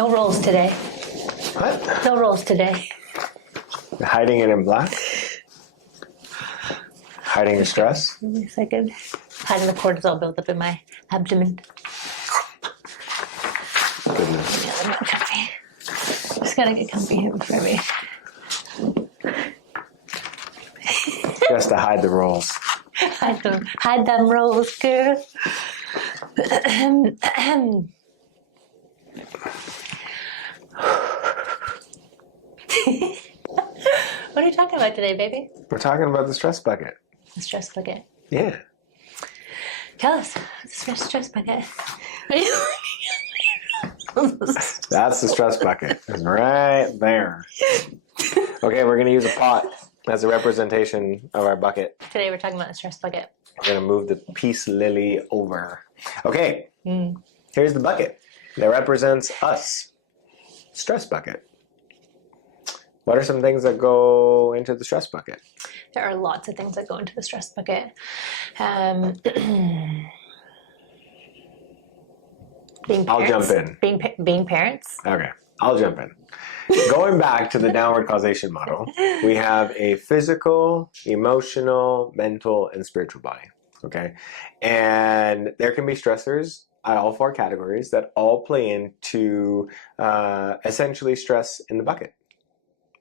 No rolls today. What? No rolls today. Hiding it in black? Hiding your stress? Give me a second. Hiding the cortisol buildup in my abdomen. Goodness. Yeah, I'm not comfy. Just gotta get comfy here before me. Just to hide the rolls. Hide them rolls, girl. What are you talking about today, baby? We're talking about the stress bucket. The stress bucket. Yeah. Tell us. What's the stress bucket? That's the stress bucket. It's right there. Okay, we're going to use a pot as a representation of our bucket. Today we're talking about the stress bucket. We're going to move the peace lily over. Okay, here's the bucket that represents us. Stress bucket. What are some things that go into the stress bucket? There are lots of things that go into the stress bucket. Being parents, I'll jump in. Being parents. Okay, I'll jump in. Going back to the downward causation model, we have a physical, emotional, mental, and spiritual body. Okay, and there can be stressors at all four categories that all play into essentially stress in the bucket.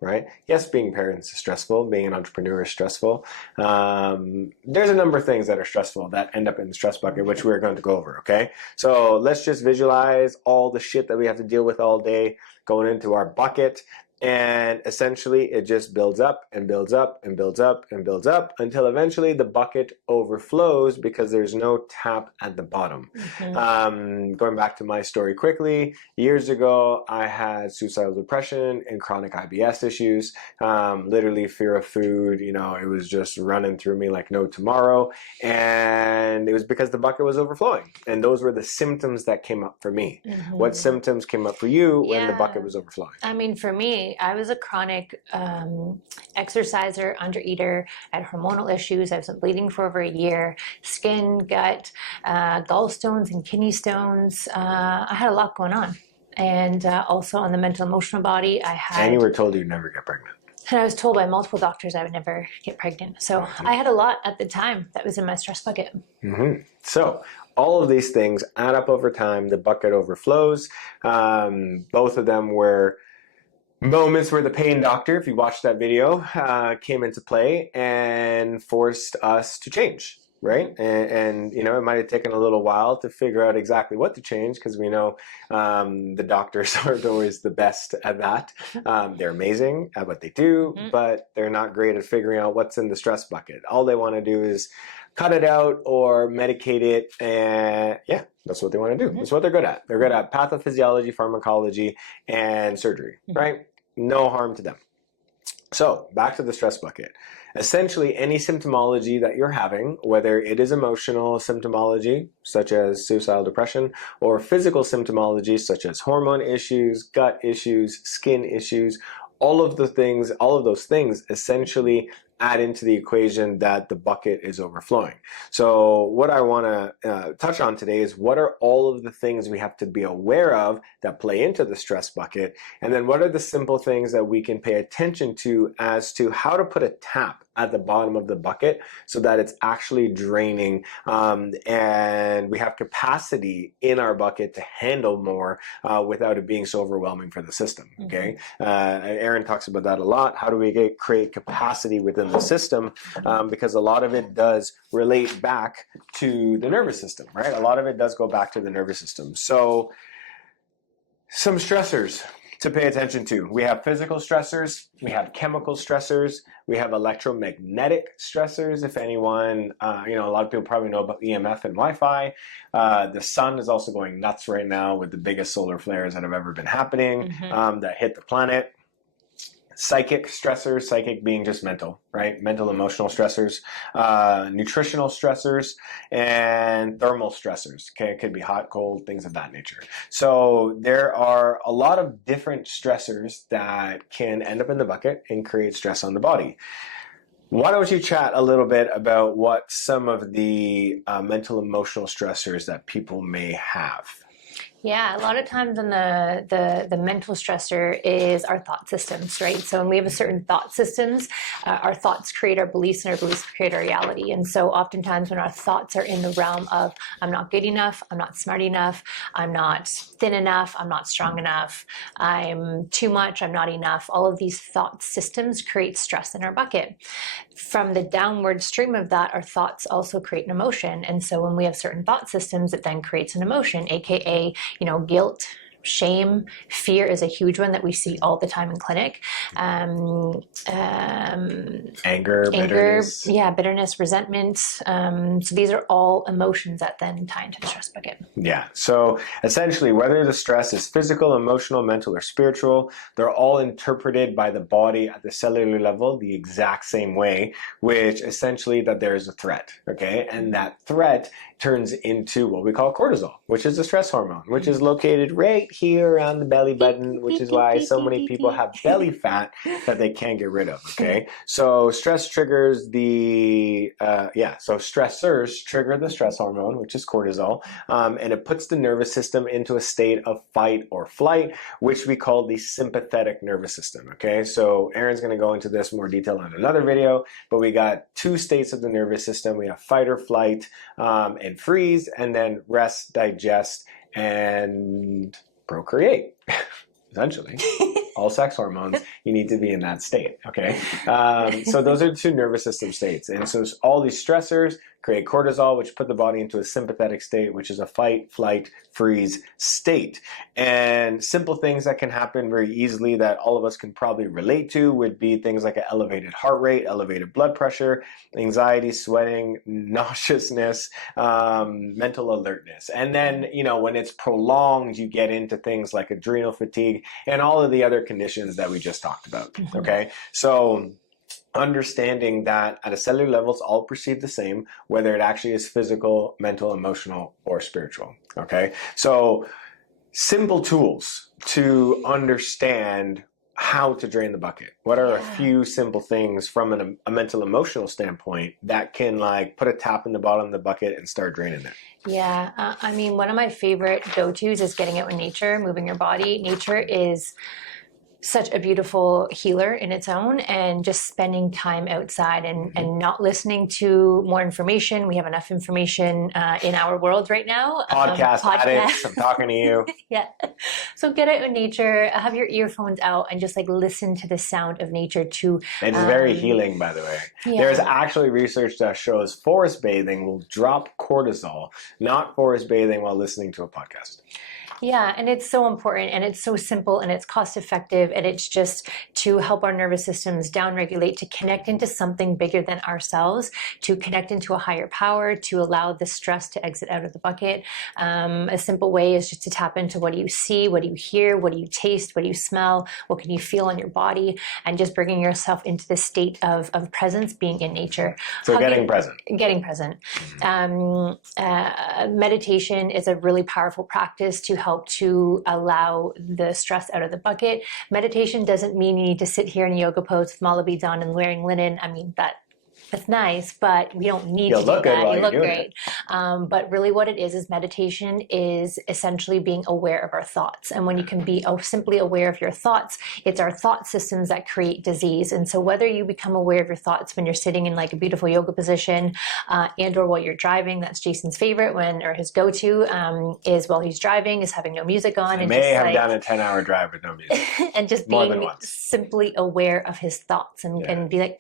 Right? Yes, being parents is stressful. Being an entrepreneur is stressful. There's a number of things that are stressful that end up in the stress bucket, which we're going to go over, okay? So let's just visualize all the shit that we have to deal with all day going into our bucket. And essentially, it just builds up and builds up and builds up and builds up until eventually the bucket overflows because there's no tap at the bottom. Going back to my story quickly, years ago, I had suicidal depression and chronic IBS issues. Literally fear of food, you know, it was just running through me like no tomorrow. And it was because the bucket was overflowing. And those were the symptoms that came up for me. What symptoms came up for you when the bucket was overflowing? I mean, for me, I was a chronic exerciser, undereater. I had hormonal issues. I was bleeding for over a year. Skin, gut, gallstones and kidney stones. I had a lot going on. And also on the mental emotional body, I had... And you were told you'd never get pregnant. And I was told by multiple doctors I would never get pregnant. So I had a lot at the time that was in my stress bucket. So all of these things add up over time. The bucket overflows. Both of them were moments where the pain doctor, if you watched that video, came into play and forced us to change, right? And you know, it might have taken a little while to figure out exactly what to change because we know the doctors aren't always the best at that. They're amazing at what they do, but they're not great at figuring out what's in the stress bucket. All they want to do is cut it out or medicate it, and yeah, that's what they want to do. That's what they're good at. They're good at pathophysiology, pharmacology, and surgery, right? No harm to them. So back to the stress bucket. Essentially, any symptomology that you're having, whether it is emotional symptomology, such as suicidal depression, or physical symptomology, such as hormone issues, gut issues, skin issues, all of those things essentially add into the equation that the bucket is overflowing. So what I want to touch on today is what are all of the things we have to be aware of that play into the stress bucket, and then what are the simple things that we can pay attention to as to how to put a tap at the bottom of the bucket so that it's actually draining and we have capacity in our bucket to handle more without it being so overwhelming for the system, okay? Aaron talks about that a lot. How do we create capacity within the system? Because a lot of it does relate back to the nervous system, right? A lot of it does go back to the nervous system. So some stressors to pay attention to. We have physical stressors, we have chemical stressors, we have electromagnetic stressors. If anyone, you know, a lot of people probably know about EMF and Wi-Fi. The sun is also going nuts right now with the biggest solar flares that have ever been happening that hit the planet. Psychic stressors, psychic being just mental, right? Mental, emotional stressors, nutritional stressors, and thermal stressors. Okay, it could be hot, cold, things of that nature. So there are a lot of different stressors that can end up in the bucket and create stress on the body. Why don't you chat a little bit about what some of the mental, emotional stressors that people may have? Yeah, a lot of times when the mental stressor is our thought systems, right? So when we have a certain thought systems, our thoughts create our beliefs, and our beliefs create our reality. And so oftentimes when our thoughts are in the realm of I'm not good enough, I'm not smart enough, I'm not thin enough, I'm not strong enough, I'm too much, I'm not enough, all of these thought systems create stress in our bucket. From the downward stream of that, our thoughts also create an emotion. And so when we have certain thought systems, it then creates an emotion, aka guilt, shame, fear is a huge one that we see all the time in clinic. Anger, Anger, bitterness. yeah, bitterness, resentment. So these are all emotions that then tie into the stress bucket. Yeah. So essentially, whether the stress is physical, emotional, mental, or spiritual, they're all interpreted by the body at the cellular level the exact same way, which essentially that there is a threat. Okay. And that threat turns into what we call cortisol, which is a stress hormone, which is located right here around the belly button, which is why so many people have belly fat that they can't get rid of. Okay. So stress triggers so stressors trigger the stress hormone, which is cortisol, and it puts the nervous system into a state of fight or flight, which we call the sympathetic nervous system. Okay, so Aaron's going to go into this more detail in another video, but we got two states of the nervous system. We have fight or flight and freeze, and then rest, digest, and procreate. Essentially, all sex hormones, you need to be in that state, okay? So those are the two nervous system states. And so all these stressors create cortisol, which put the body into a sympathetic state, which is a fight, flight, freeze state. And simple things that can happen very easily that all of us can probably relate to would be things like an elevated heart rate, elevated blood pressure, anxiety, sweating, nauseousness, mental alertness. And then, when it's prolonged, you get into things like adrenal fatigue and all of the other conditions that we just talked about, okay? So understanding that at a cellular level, it's all perceived the same, whether it actually is physical, mental, emotional, or spiritual, okay? So simple tools to understand how to drain the bucket. What are a few simple things from a mental emotional standpoint that can put a tap in the bottom of the bucket and start draining it? Yeah, one of my favorite go-tos is getting out in nature, moving your body. Nature is such a beautiful healer in its own, and just spending time outside and not listening to more information. We have enough information in our world right now. Podcast addicts, I'm talking to you. Yeah. So get out in nature, have your earphones out, and just listen to the sound of nature too. It's very healing, by the way. Yeah. There's actually research that shows forest bathing will drop cortisol, not forest bathing while listening to a podcast. Yeah, and it's so important, and it's so simple, and it's cost effective, and it's just to help our nervous systems downregulate, to connect into something bigger than ourselves, to connect into a higher power, to allow the stress to exit out of the bucket. A simple way is just to tap into what do you see, what do you hear, what do you taste, what do you smell, what can you feel on your body, and just bringing yourself into the state of presence, being in nature. So getting present. Getting present. Meditation is a really powerful practice to help to allow the stress out of the bucket. Meditation doesn't mean you need to sit here in a yoga pose with mala beads on and wearing linen. That's nice, but we don't need to do that. You look great. But really what it is meditation is essentially being aware of our thoughts. And when you can be simply aware of your thoughts, it's our thought systems that create disease. And so whether you become aware of your thoughts when you're sitting in a beautiful yoga position and or while you're driving, that's Jason's favorite or his go-to is while he's driving, is having no music on. I may have done a 10-hour drive with no music. And just being simply aware of his thoughts and be like,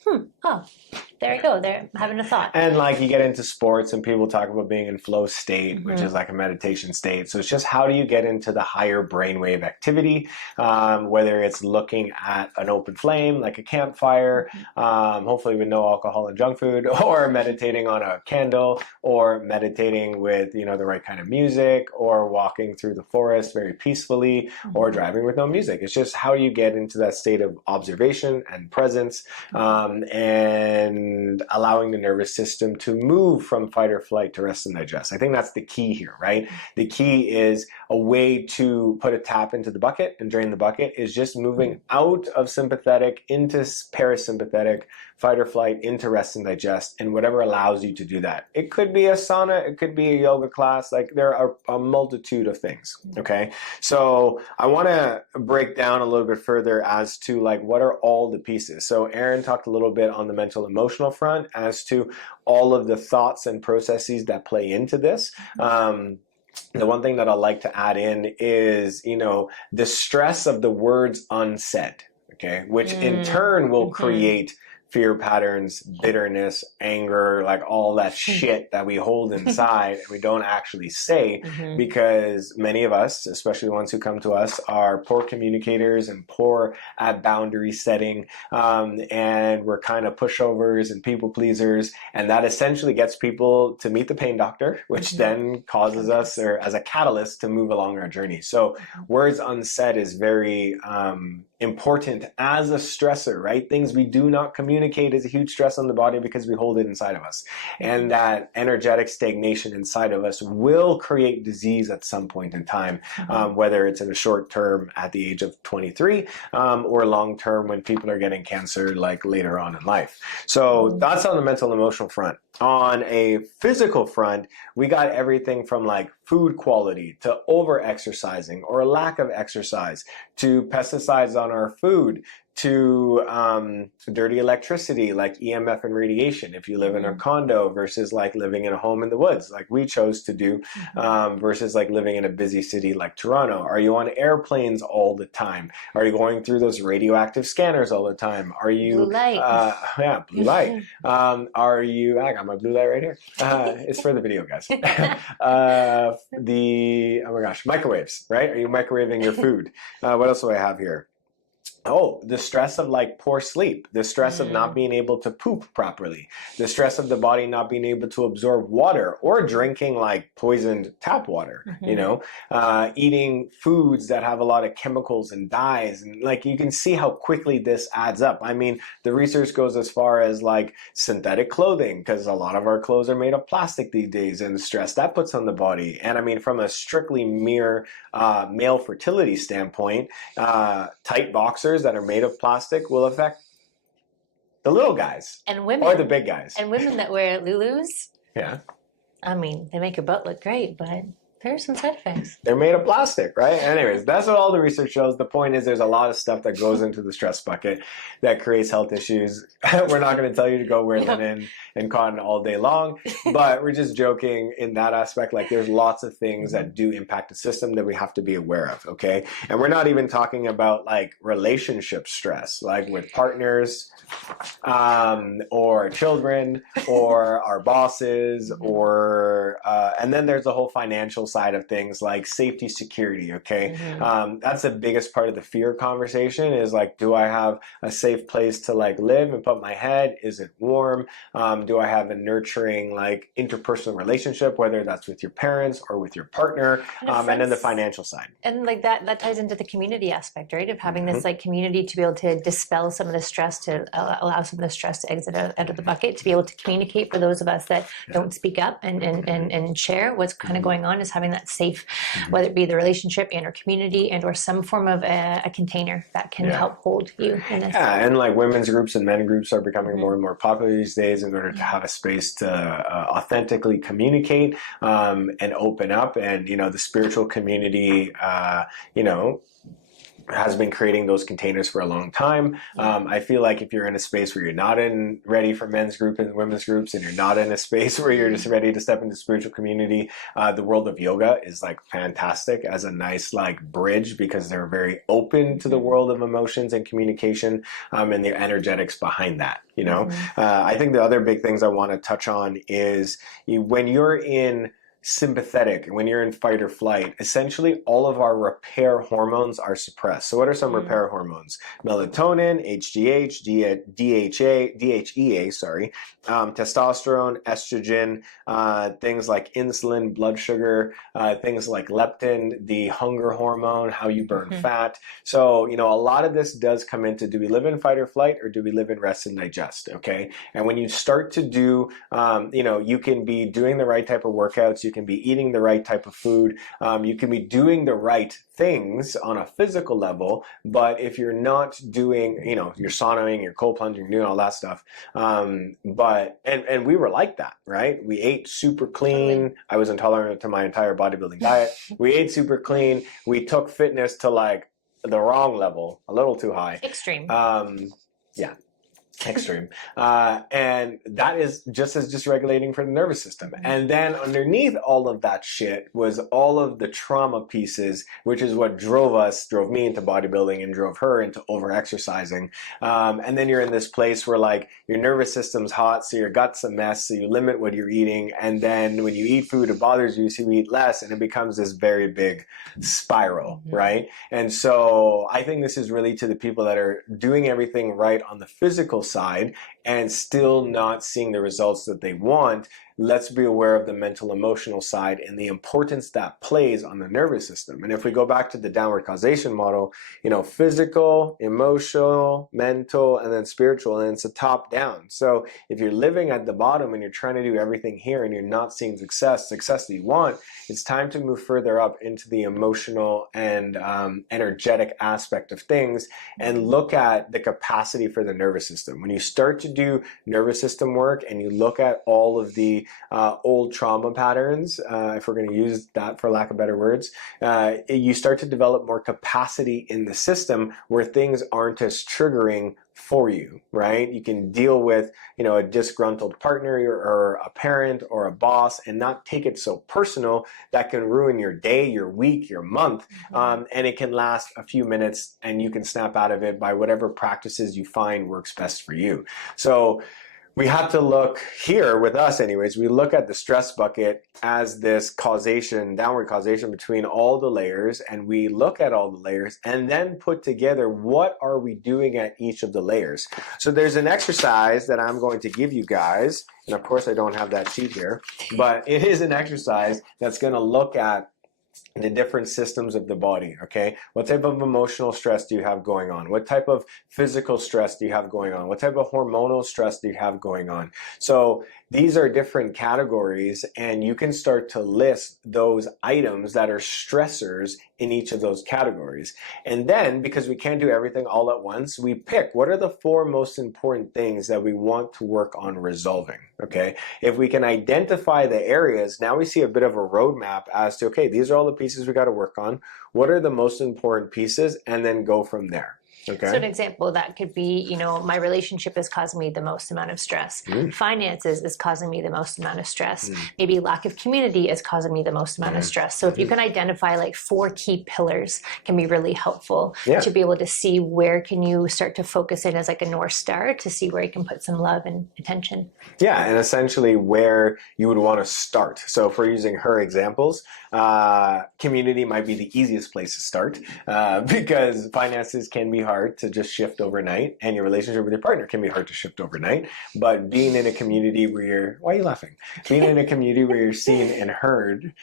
there I go, there, I'm having a thought. And you get into sports and people talk about being in flow state, which is like a meditation state. So it's just how do you get into the higher brainwave activity, whether it's looking at an open flame, like a campfire, hopefully with no alcohol and junk food, or meditating on a candle, or meditating with, the right kind of music, or walking through the forest very peacefully, or driving with no music. It's just how do you get into that state of observation and presence, and and allowing the nervous system to move from fight or flight to rest and digest. I think that's the key here, right? The key is a way to put a tap into the bucket and drain the bucket is just moving out of sympathetic into parasympathetic, fight or flight, into rest and digest, and whatever allows you to do that. It could be a sauna, it could be a yoga class, like there are a multitude of things, okay? So I wanna break down a little bit further as to like, what are all the pieces? So Aaron talked a little bit on the mental emotional front as to all of the thoughts and processes that play into this. The one thing that I like to add in is, you know, the stress of the words unsaid, okay, which in turn will create fear patterns, bitterness, anger, like all that shit that we hold inside and we don't actually say, because many of us, especially the ones who come to us, are poor communicators and poor at boundary setting, and we're kind of pushovers and people pleasers, and that essentially gets people to meet the pain doctor, which then causes us, or as a catalyst, to move along our journey. So words unsaid is very important as a stressor, right? Things we do not communicate is a huge stress on the body because we hold it inside of us. And that energetic stagnation inside of us will create disease at some point in time, whether it's in a short term at the age of 23 or long term when people are getting cancer like later on in life. So that's on the mental emotional front. On a physical front, we got everything from like food quality to over exercising or lack of exercise to pesticides on our food to dirty electricity like EMF and radiation if you live in a condo versus like living in a home in the woods like we chose to do, versus like living in a busy city like Toronto. Are you on airplanes all the time? Are you going through those radioactive scanners all the time? Are you blue light? Yeah, blue light. Are you, I got my blue light right here. It's for the video, guys. Oh my gosh, microwaves, right? Are you microwaving your food? What else do I have here? Oh, the stress of like poor sleep, the stress of not being able to poop properly, the stress of the body not being able to absorb water or drinking like poisoned tap water, you know, eating foods that have a lot of chemicals and dyes. And like, you can see how quickly this adds up. I mean, the research goes as far as like synthetic clothing, because a lot of our clothes are made of plastic these days, and the stress that puts on the body. And I mean, from a strictly mere male fertility standpoint, tight boxers that are made of plastic will affect the little guys and women, or the big guys. And women that wear Lulus. Yeah. I mean, they make your butt look great, but there's some side effects. They're made of plastic, right? Anyways, that's what all the research shows. The point is there's a lot of stuff that goes into the stress bucket that creates health issues. We're not going to tell you to go wear linen and cotton all day long, but we're just joking in that aspect. Like, there's lots of things that do impact the system that we have to be aware of, okay? And we're not even talking about like relationship stress, like with partners, or children, or our bosses, or and then there's the whole financial side of things like safety, security, okay? That's the biggest part of the fear conversation is like, do I have a safe place to like live and put my head? Is it warm? Do I have a nurturing like interpersonal relationship, whether that's with your parents or with your partner? And then the financial side. And like that ties into the community aspect, right? Of having this like community to be able to dispel some of the stress, to allow some of the stress to exit out of the bucket, to be able to communicate for those of us that don't speak up and share what's kind of going on, is having that safe, whether it be the relationship and or community and or some form of a container that can help hold you in this. Yeah, and like women's groups and men groups are becoming more and more popular these days in order to have a space to authentically communicate and open up. And, you know, the spiritual community, you know, has been creating those containers for a long time. I feel like if you're in a space where you're not ready for men's group and women's groups, and you're not in a space where you're just ready to step into spiritual community, the world of yoga is like fantastic as a nice like bridge, because they're very open to the world of emotions and communication, and the energetics behind that, you know? I think the other big things I want to touch on is when you're in sympathetic, when you're in fight or flight, essentially all of our repair hormones are suppressed. So what are some repair hormones? Melatonin, HGH, DHEA, testosterone, estrogen, things like insulin, blood sugar, things like leptin, the hunger hormone, how you burn fat. So, you know, a lot of this does come into, do we live in fight or flight, or do we live in rest and digest? Okay. And when you start to do, you know, you can be doing the right type of workouts, you can be eating the right type of food, you can be doing the right things on a physical level, but if you're not doing, you know, you're saunaing, you're cold plunging, doing all that stuff, and we were like that, right? We ate super clean. Totally. I was intolerant to my entire bodybuilding diet. We ate super clean. We took fitness to like the wrong level, a little too high. Extreme. Yeah. Extreme. And that is just as dysregulating for the nervous system. And then underneath all of that shit was all of the trauma pieces, which is what drove me into bodybuilding and drove her into over-exercising. And then you're in this place where like your nervous system's hot, so your gut's a mess, so you limit what you're eating. And then when you eat food, it bothers you, so you eat less, and it becomes this very big spiral, right? And so I think this is really to the people that are doing everything right on the physical side and still not seeing the results that they want. Let's be aware of the mental emotional side and the importance that plays on the nervous system. And if we go back to the downward causation model, you know, physical, emotional, mental, and then spiritual, and it's a top down. So if you're living at the bottom and you're trying to do everything here and you're not seeing success that you want, it's time to move further up into the emotional and energetic aspect of things and look at the capacity for the nervous system. When you start to do nervous system work and you look at all of the old trauma patterns, if we're going to use that for lack of better words, you start to develop more capacity in the system where things aren't as triggering for you, right? You can deal with, you know, a disgruntled partner or a parent or a boss and not take it so personal that can ruin your day, your week, your month. And it can last a few minutes and you can snap out of it by whatever practices you find works best for you. So we have to look here with us anyways, we look at the stress bucket as this causation, downward causation between all the layers, and we look at all the layers and then put together what are we doing at each of the layers. So there's an exercise that I'm going to give you guys, and of course I don't have that sheet here, but it is an exercise that's going to look at the different systems of the body, okay? What type of emotional stress do you have going on? What type of physical stress do you have going on? What type of hormonal stress do you have going on? So these are different categories, and you can start to list those items that are stressors in each of those categories. And then, because we can't do everything all at once, we pick what are the 4 most important things that we want to work on resolving, okay? If we can identify the areas, now we see a bit of a roadmap as to, okay, these are all the pieces we got to work on. What are the most important pieces? And then go from there. Okay. So an example of that could be, you know, my relationship is causing me the most amount of stress. Finances is causing me the most amount of stress. Maybe lack of community is causing me the most amount of stress. So if you can identify like 4 key pillars, can be really helpful to be able to see where can you start to focus in as like a North Star to see where you can put some love and attention. Yeah, and essentially where you would want to start. So if we're using her examples, community might be the easiest place to start because finances can be hard to just shift overnight, and your relationship with your partner can be hard to shift overnight. But being in a community where you're, why are you laughing? Being in a community where you're seen and heard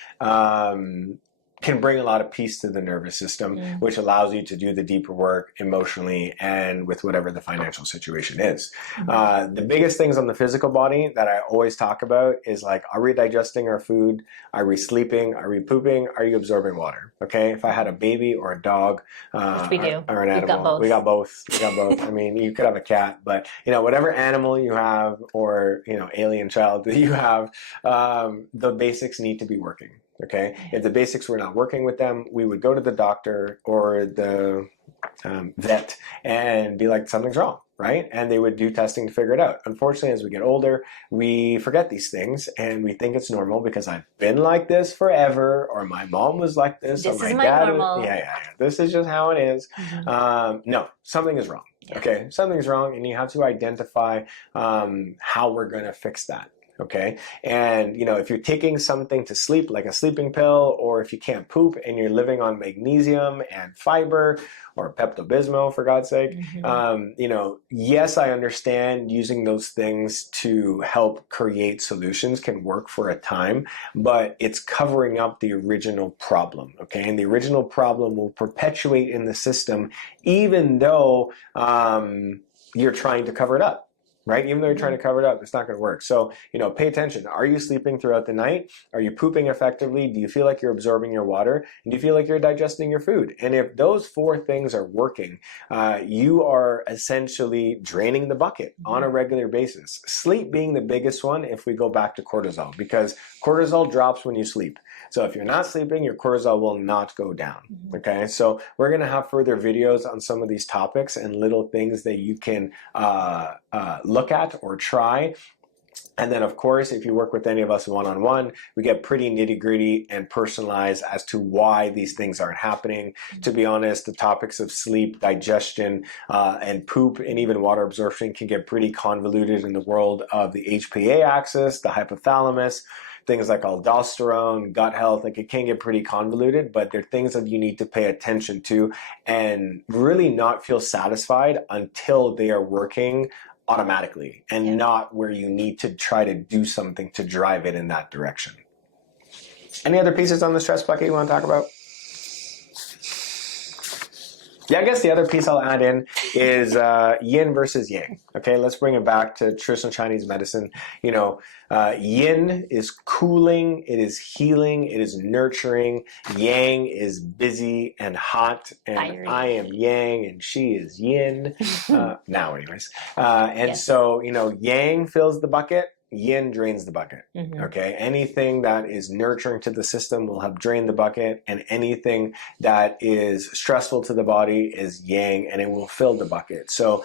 can bring a lot of peace to the nervous system, which allows you to do the deeper work emotionally and with whatever the financial situation is. The biggest things on the physical body that I always talk about is like, are we digesting our food? Are we sleeping? Are we pooping? Are you absorbing water? Okay. If I had a baby or a dog, which we do, or an animal, we got both. I mean, you could have a cat, but you know, whatever animal you have, or, you know, alien child that you have, the basics need to be working. Okay, if the basics were not working with them, we would go to the doctor or the vet and be like, something's wrong, right? And they would do testing to figure it out. Unfortunately, as we get older, we forget these things and we think it's normal because I've been like this forever, or my mom was like this, This or is my my dad. normal. Yeah. This is just how it is. No, something is wrong. Okay, something's wrong, and you have to identify how we're going to fix that. okay? And, if you're taking something to sleep, like a sleeping pill, or if you can't poop and you're living on magnesium and fiber, or Pepto-Bismol, for God's sake, yes, I understand using those things to help create solutions can work for a time, but it's covering up the original problem, okay? And the original problem will perpetuate in the system, even though you're trying to cover it up. Right? Even though you're trying to cover it up, it's not going to work. So, pay attention. Are you sleeping throughout the night? Are you pooping effectively? Do you feel like you're absorbing your water? And do you feel like you're digesting your food? And if those 4 things are working, you are essentially draining the bucket on a regular basis. Sleep being the biggest one if we go back to cortisol, because cortisol drops when you sleep. So if you're not sleeping, your cortisol will not go down, okay? So we're gonna have further videos on some of these topics and little things that you can look at or try. And then, of course, if you work with any of us one-on-one, we get pretty nitty-gritty and personalized as to why these things aren't happening. To be honest, the topics of sleep, digestion, and poop, and even water absorption can get pretty convoluted in the world of the HPA axis, the hypothalamus, things like aldosterone, gut health. Like, it can get pretty convoluted, but they're things that you need to pay attention to and really not feel satisfied until they are working automatically and not where you need to try to do something to drive it in that direction. Any other pieces on the stress bucket you want to talk about? Yeah, I guess the other piece I'll add in is yin versus yang. Okay, let's bring it back to traditional Chinese medicine. Yin is cooling, it is healing, it is nurturing. Yang is busy and hot, and I am yang and she is yin. Now, anyways. So, yang fills the bucket. Yin drains the bucket, okay? Anything that is nurturing to the system will help drain the bucket, and anything that is stressful to the body is yang, and it will fill the bucket. So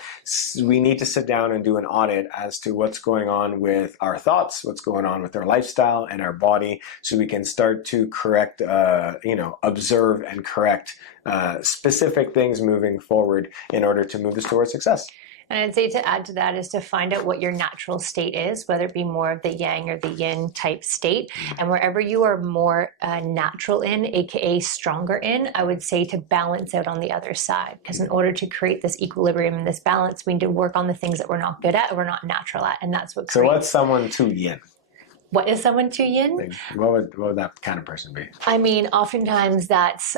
we need to sit down and do an audit as to what's going on with our thoughts, what's going on with our lifestyle and our body, so we can start to correct, observe and correct specific things moving forward in order to move us towards success. And I'd say to add to that is to find out what your natural state is, whether it be more of the yang or the yin type state. And wherever you are more natural in, aka stronger in, I would say to balance out on the other side. Because in order to create this equilibrium and this balance, we need to work on the things that we're not good at or we're not natural at. And that's what creates. So what's someone too yin? What is someone too yin? What would that kind of person be? I mean, oftentimes that's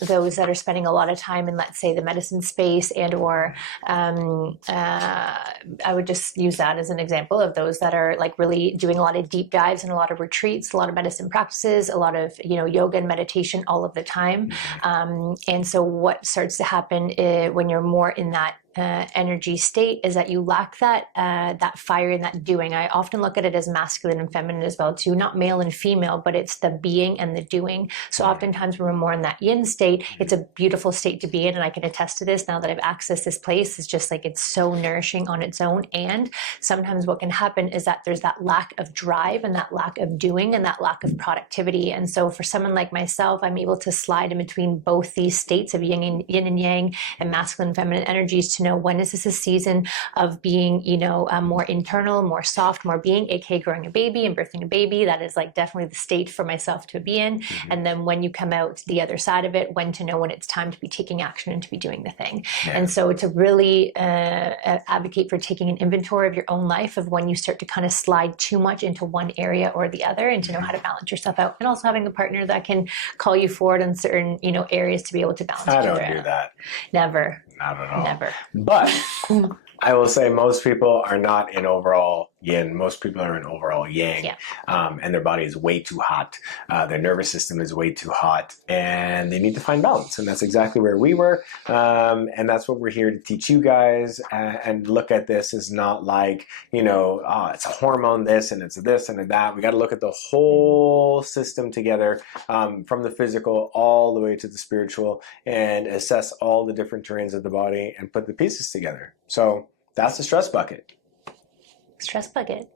those that are spending a lot of time in, let's say, the medicine space, and or I would just use that as an example of those that are like really doing a lot of deep dives and a lot of retreats, a lot of medicine practices, a lot of yoga and meditation all of the time. And so what starts to happen when you're more in that energy state is that you lack that fire and that doing. I often look at it as masculine and feminine as well too, not male and female, but it's the being and the doing. So oftentimes when we're more in that yin state, it's a beautiful state to be in, and I can attest to this now that I've accessed this place. It's just like it's so nourishing on its own. And sometimes what can happen is that there's that lack of drive and that lack of doing and that lack of productivity. And so for someone like myself, I'm able to slide in between both these states of yin and yang and masculine and feminine energies to know when is this a season of being, more internal, more soft, more being, aka growing a baby and birthing a baby. That is like definitely the state for myself to be in. And then when you come out the other side of it, when to know when it's time to be taking action and to be doing the thing. And so to really advocate for taking an inventory of your own life of when you start to kind of slide too much into one area or the other, and to know how to balance yourself out, and also having a partner that can call you forward in certain areas to be able to balance. I don't do that. Never. Not at all. Never. But I will say most people are not in overall yin. Most people are in overall yang. And their body is way too hot. Their nervous system is way too hot. And they need to find balance. And that's exactly where we were. And that's what we're here to teach you guys. And look at this as not like, it's a hormone this and it's this and that. We got to look at the whole system together, from the physical all the way to the spiritual, and assess all the different terrains of the body and put the pieces together. So that's the stress bucket. Stress bucket.